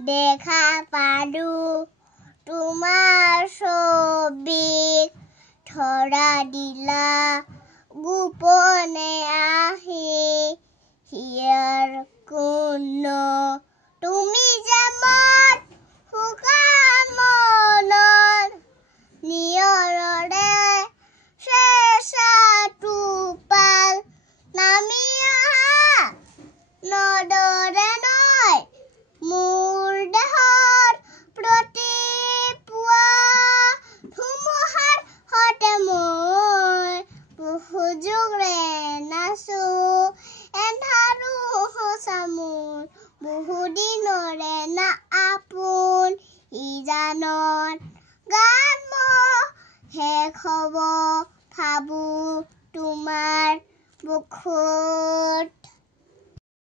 দেখা পালো তোমাৰ ছবি ধৰা দিলা গোপনে আহি হিয়াৰ কোন তুমি যেমন শুকান মনৰ নিয়ৰৰে শেষা টোপাল নামি অহা নদৰে নয় মোৰ দেহৰ প্ৰতি পুৱা ধুমুহাৰ সতে মই সুযোগৰে নাচো এন্ধাৰো চামোৰ বহুদিনৰে না আপোন ইজানত গান শেষ হ'ব ভাবো তোমাৰ বুকুত